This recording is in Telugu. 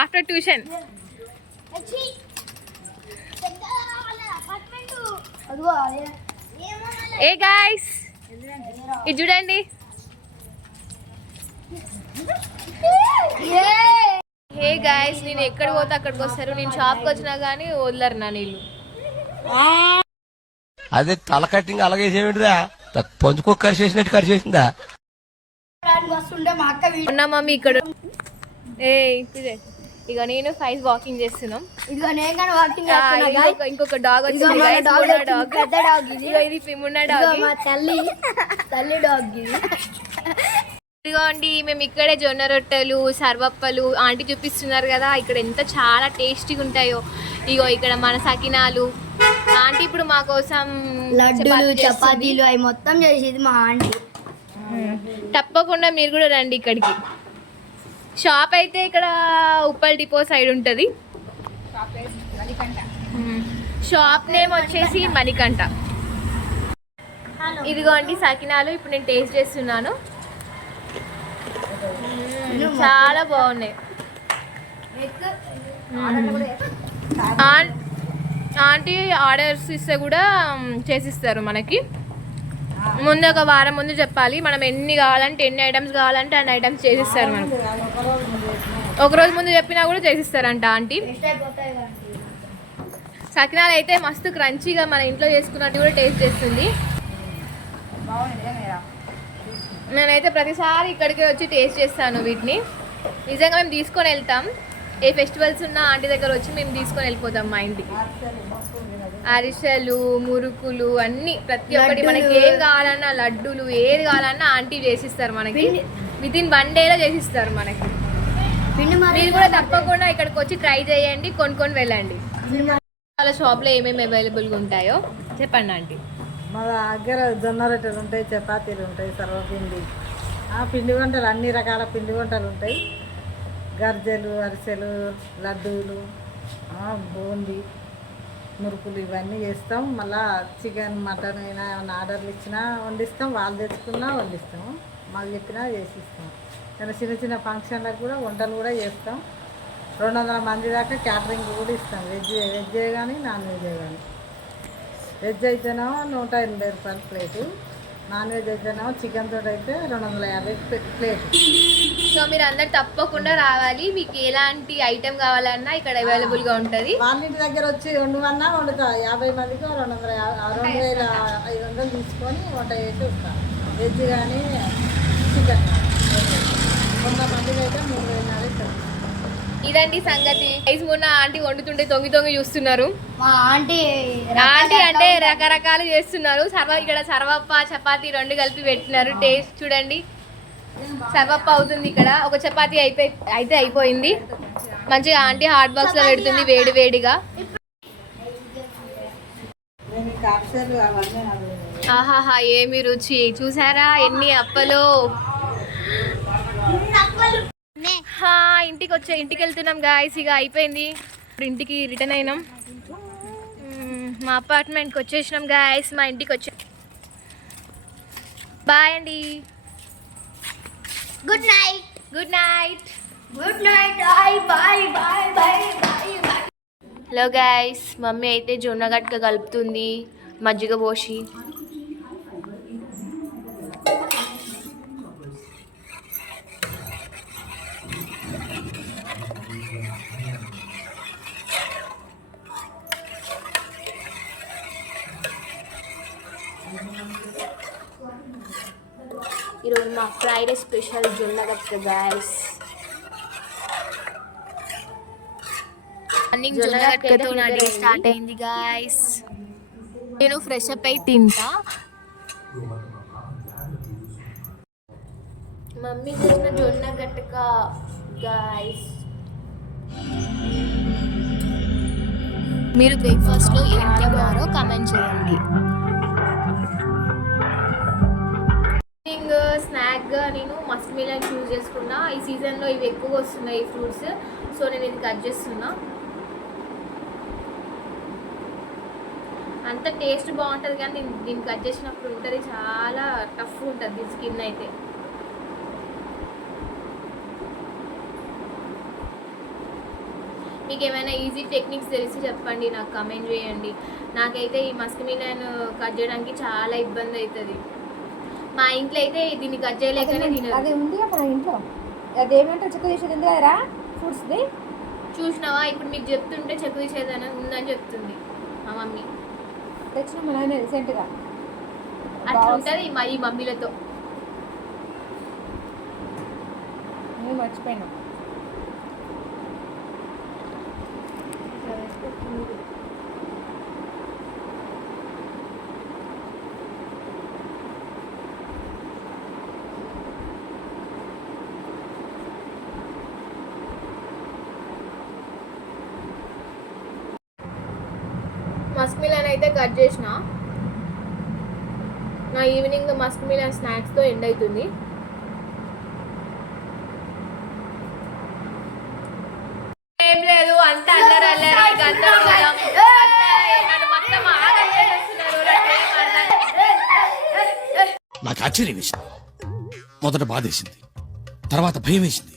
After tuition. ఏ గాయ్స్ ఇది చూడండి. హే గాయ్స్, నేను ఎక్కడ పోతే అక్కడికి వస్తారు. నేను షాప్కి వచ్చినా కానీ వదలరు నా నీళ్ళు. అదే తల కట్టింగ్ అలాగే చేయండిదా, పంచుకో కరి చేసినట్టు కరి చేసిందా. ఉన్నా మమ్మీ ఇక్కడ. ఇక నేను ఫైవ్ వాకింగ్ చేస్తున్నాం. ఇంకొక డాగ్ వచ్చింది. ఇది మున్నా డాగ్. ఇదిగోండి, మేము ఇక్కడే జొన్న రొట్టెలు, సర్వప్పలు ఆంటీ చూపిస్తున్నారు కదా, ఇక్కడ ఎంత చాలా టేస్టీగా ఉంటాయో. ఇగో ఇక్కడ మన సకినాలు ఆంటీ ఇప్పుడు మా కోసం లడ్డూలు, చపాతీలు అవి మొత్తం చేసేది మా ఆంటీ. తప్పకుండా మీరు కూడా రండి ఇక్కడికి. షాప్ అయితే ఇక్కడ ఉప్పల్ డిపో సైడ్ ఉంటుంది. షాప్ నేమ్ వచ్చేసి మణికంఠ. ఇదిగోండి సకినాలు, ఇప్పుడు నేను టేస్ట్ చేస్తున్నాను. చాలా బాగున్నాయి. ఆంటీ ఆర్డర్స్ ఇస్తే కూడా చేసిస్తారు మనకి. ముందు ఒక వారం ముందు చెప్పాలి, మనం ఎన్ని కావాలంటే ఎన్ని ఐటమ్స్ కావాలంటే అన్ని ఐటమ్స్ చేసిస్తారు మనకు. ఒకరోజు ముందు చెప్పినా కూడా చేసిస్తారంట ఆంటీ. సకినాలు అయితే మస్తు క్రంచీగా మన ఇంట్లో చేసుకున్నట్టు కూడా టేస్ట్ చేస్తుంది. నేనైతే ప్రతిసారి ఇక్కడికి వచ్చి టేస్ట్ చేస్తాను వీటిని. నిజంగా మేము తీసుకొని వెళ్తాం. ఏ ఫెస్టివల్స్ ఉన్నా ఆంటీ దగ్గర వచ్చి మేము తీసుకొని వెళ్ళిపోతాం మా ఇంటికి. అరిసెలు, మురుకులు అన్నీ ప్రతి ఒక్కటి మనకి ఏం కావాలన్నా, లడ్డూలు ఏది కావాలన్నా ఆంటీ చేసిస్తారు మనకి. వితిన్ 1 డేలో చేసిస్తారు మనకి. మీరు కూడా తప్పకుండా ఇక్కడికి వచ్చి ట్రై చేయండి, కొనుక్కొని వెళ్ళండి. వాళ్ళ షాప్లో ఏమేమి అవైలబుల్గా ఉంటాయో చెప్పండి ఆంటీ. మా దగ్గర జొన్న రొట్టెలు ఉంటాయి, చపాతీలు ఉంటాయి, సర్వపిండి, పిండి వంటలు అన్ని రకాల పిండి వంటలు ఉంటాయి. గర్జలు, అరిసెలు, లడ్డూలు, బూందీ, మురుకులు ఇవన్నీ చేస్తాం. మళ్ళీ చికెన్, మటన్ అయినా ఏమైనా ఆర్డర్లు ఇచ్చినా వండిస్తాం. వాళ్ళు తెచ్చుకున్నా వండిస్తాము, మాకు చెప్పినా చేసిస్తాం. కానీ చిన్న చిన్న ఫంక్షన్లకు కూడా వంటలు కూడా చేస్తాం. 200 మంది దాకా క్యాటరింగ్ కూడా ఇస్తాం. వెజ్జే కానీ నాన్ వెజ్జే కానీ. వెజ్ అయితేనేమో 180 రూపాయలు ప్లేటు, నాన్ వెజ్ అయితేనేమో చికెన్ తోటి అయితే 250 ప్లేటు. సో మీరు అందరు తప్పకుండా రావాలి. మీకు ఎలాంటి ఐటెం కావాలన్నా ఇక్కడ అవైలబుల్గా ఉంటుంది. వాళ్ళ ఇంటి దగ్గర వచ్చి వండుమన్నా వండుతా. 50 మందికి 2500 తీసుకొని వంట చేసి వస్తాం. వెజ్ కానీ చికెన్ 100 మందికి అయితే 3000 ఇస్తాం. ఇదండి సంగతి. మొన్న ఆంటీ వండుతుంటే తొంగి చూస్తున్నారు. మా ఆంటీ అంటే రకరకాలు చేస్తున్నారు. ఇక్కడ సర్వప్ప, చపాతీ 2 కలిపి పెట్టినారు. టేస్ట్ చూడండి. సర్వప్ప అవుతుంది ఇక్కడ. ఒక చపాతీ అయితే అయిపోయింది. మంచిగా ఆంటీ హాట్ బాక్స్ లో పెడుతుంది వేడి వేడిగా. ఆహాహా, ఏమి రుచి చూసారా, ఎన్ని అప్పలు. ఇంటికి వెళ్తున్నాం గాయస్. ఇక అయిపోయింది, ఇప్పుడు ఇంటికి రిటర్న్ అయినాం. మా అపార్ట్మెంట్కి వచ్చేసినాం గాయస్. మా ఇంటికి వచ్చే బాయ్ అండి. Good night. Good night. Good night. Bye bye bye bye bye. Hello guys, mummy అయితే జొన్న గట్క కలుపుతుంది మజ్జిగ పోసి. ఈరోజు మా ఫ్రైడే స్పెషల్ జొన్న గట్క గాయస్. మార్నింగ్ జొన్న గట్కతో నా డే స్టార్ట్ అయింది గాయస్. నేను ఫ్రెష్ అప్ అయి తింటా. మమ్మీ చేసిన జొన్న గట్క గాయస్. మీరు బ్రేక్ఫాస్ట్లో ఏం తిన్నారో కామెంట్ చేయండి. స్నాక్గా నేను మస్క్ మిలన్ చూస్ చేసుకున్నా. ఈ సీజన్లో ఇవి ఎక్కువగా వస్తున్నాయి ఈ ఫ్రూట్స్, సో నేను ఇది కట్ చేస్తున్నా. అంత టేస్ట్ బాగుంటుంది కానీ దీన్ని కట్ చేసినప్పుడు ఉంటుంది, చాలా టఫ్ ఉంటుంది దీని స్కిన్ అయితే. మీకు ఏమైనా ఈజీ టెక్నిక్స్ తెలిసి చెప్పండి, నాకు కమెంట్ చేయండి. నాకైతే ఈ మస్క్ మిలన్ కట్ చేయడానికి చాలా ఇబ్బంది అవుతుంది. మా ఇంట్లో అయితే దీన్ని కట్ చేయలేకనే తినదు. అది ఉంది మన ఇంట్లో, అదేమంటారు చెక్కు తీసేది ఉంది కదరా ఫ్రూట్స్ది. చూసినావా, ఇప్పుడు మీకు చెప్తుంటే చెక్కు తీసేదని ఉందని చెప్తుంది మా మమ్మీ. తెచ్చిన మా నాన్న రీసెంట్గా. అట్లా ఉంటుంది మా ఈ మమ్మీలతో. నేను మర్చిపోయినా. మస్క్ మిలన్ అయితే కట్ చేసిన. నా ఈవినింగ్ మస్క్ మిలన్ స్నాక్స్తో ఎండ్ అవుతుంది. ఏం లేదు, అంత అల్లరి అల్లరి గందరగోళం. నన్ను మొత్తం ఆగేస్తున్నారు. నాకు ఆశ్చర్యం వేసింది. మొదట బాధేసింది, తర్వాత భయం వేసింది,